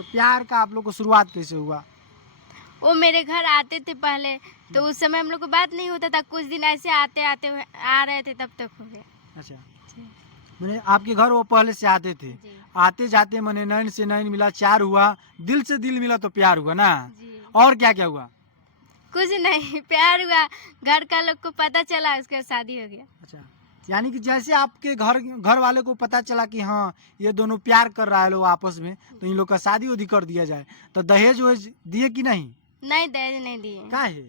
मतलब प्यार का आप लोग को शुरुआत कैसे हुआ? वो मेरे घर आते थे पहले, तो उस समय हम लोग को बात नहीं होता था, कुछ दिन ऐसे आते आते आ रहे थे तब तक हो गया। अच्छा, जी। मैंने आपके घर वो पहले से आते थे, जी। आते जाते मैंने नैन से नैन मिला, चार हुआ, दिल से दिल मिला तो प्यार हुआ ना? जी। और क्या क्या हुआ? कुछ नहीं, प्यार हुआ, घर का लोग को पता चला, उसके बाद शादी हो गया। अच्छा, यानी कि जैसे आपके घर वाले को पता चला कि हाँ ये दोनों प्यार कर रहा है लोग आपस में, तो इन लोग का शादी उदी कर दिया जाए, तो दहेज वहेज दिए कि नहीं? नहीं, दहेज नहीं दिए। क्या है?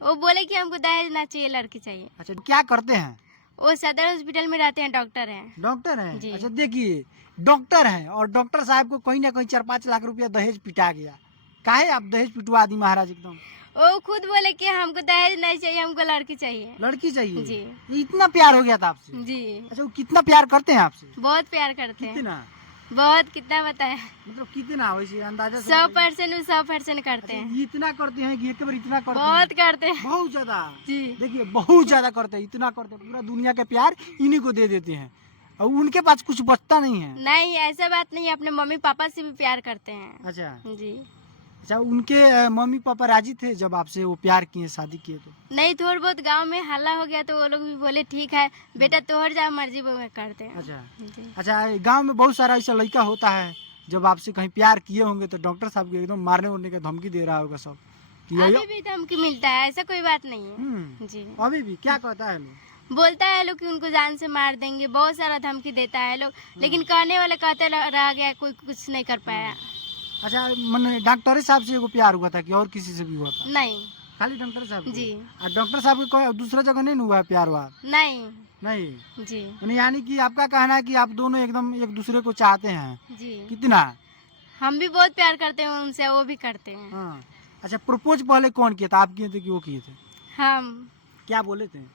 वो बोले कि हमको दहेज ना चाहिए, लड़की चाहिए। अच्छा, क्या करते हैं? वो सदर हॉस्पिटल में रहते हैं, डॉक्टर हैं। डॉक्टर हैं? जी। अच्छा, देखिए डॉक्टर हैं और डॉक्टर साहब को कहीं ना कहीं 4-5 लाख रुपया दहेज पिटा गया, काहे आप दहेज पिटवा दी महाराज एकदम? वो खुद बोले कि हमको दहेज नहीं चाहिए, हमको लड़की चाहिए। लड़की चाहिए? जी। ये इतना प्यार हो गया था आपसे? जी। अच्छा, वो कितना प्यार करते हैं आपसे? बहुत प्यार करते हैं। कितना? बहुत, कितना बताए? मतलब कितना वैसे अंदाजा से 100% में 100% करते अच्छा, हैं। इतना करते हैं कि एक बार इतना करते बहुत हैं? करते हैं। बहुत ज्यादा? जी। देखिए बहुत ज्यादा करते हैं, इतना करते हैं, पूरा दुनिया का प्यार इन्हीं को दे देते हैं और उनके पास कुछ बचता नहीं है। नहीं, ऐसा बात नहीं है, अपने मम्मी पापा से भी प्यार करते हैं। अच्छा, जी। अच्छा, उनके मम्मी पापा राजी थे जब आपसे वो प्यार किए, शादी किए तो? नहीं, थोड़ा बहुत गांव में हल्ला हो गया तो वो लोग भी बोले ठीक है बेटा, तोहर जा मर्जी, वो करते हैं। अच्छा, जी। अच्छा, गांव में बहुत सारा ऐसा लड़का होता है जब आपसे कहीं प्यार किए होंगे तो डॉक्टर साहब को एकदम मारने उड़ने का धमकी दे रहा होगा सब कि अभी भी धमकी मिलता है, ऐसा कोई बात नहीं है। हम्म, जी। अभी भी क्या कहता है लोग? बोलता है लोग कि उनको जान से मार देंगे, बहुत सारा धमकी देता है लोग, लेकिन कहने वाले कहते रह गया, कोई कुछ नहीं कर पाया। अच्छा, मैंने डॉक्टर साहब से एगो प्यार हुआ था कि और किसी से भी हुआ था? नहीं। खाली डॉक्टर साहब को? जी। और डॉक्टर साहब को कोई दूसरा जगह नहीं हुआ है प्यार वार? नहीं। नहीं? जी। यानी कि आपका कहना है कि आप दोनों एकदम एक दूसरे को चाहते हैं? जी। कितना? हम भी बहुत प्यार करते हैं उनसे, वो भी करते हैं। हाँ। अच्छा, प्रपोज पहले कौन किया था, आप किए थे कि वो किए थे? हम क्या बोले थे?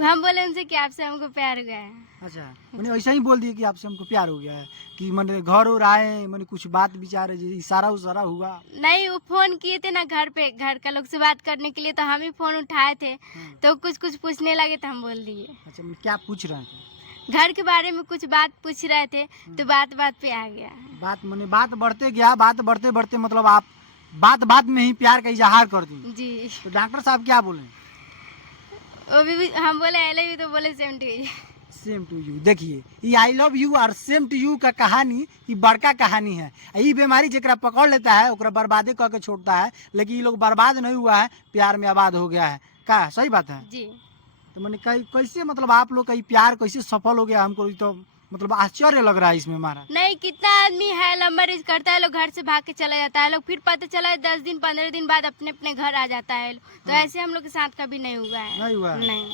हम बोले उनसे कि आपसे हमको प्यार हुआ है। अच्छा, मैंने ऐसा ही बोल दिया कि आपसे हमको प्यार हो गया है कि मैंने घर और आए, मैंने कुछ बात विचार इशारा उशारा हुआ? नहीं, वो फोन किए थे ना घर पे, घर का लोग से बात करने के लिए, तो हम ही फोन उठाए थे, तो कुछ कुछ पूछने लगे तो हम बोल दिए। अच्छा, मैं क्या पूछ रहे थे? घर के बारे में कुछ बात पूछ रहे थे, तो बात बात पे आ गया। बात बढ़ते गया, बात बढ़ते बढ़ते मतलब आप बात में ही प्यार का इजहार कर दी। जी। तो डॉक्टर साहब क्या बोले? वो भी हम बोले आई लव यू, तो बोले same to you. Same to you. देखिए, ये आई लव यू और सेम टू यू का कहानी ये बड़का कहानी है। ये बीमारी जरा पकड़ लेता है ओकरा बर्बादे करके छोड़ता है, लेकिन ये लोग बर्बाद नहीं हुआ है, प्यार में आबाद हो गया है। क्या सही बात है? जी। तो मैंने कैसे मतलब आप लोग का ये प्यार कैसे सफल हो गया, हमको तो मतलब आश्चर्य लग रहा है इसमें हमारा। नहीं, कितना आदमी है लव मैरिज करता है, लोग घर से भाग के चला जाता है, लोग फिर पता चला है 10 दिन 15 दिन बाद अपने अपने घर आ जाता है, तो ऐसे हम लोग के साथ कभी नहीं हुआ है। नहीं हुआ है? नहीं।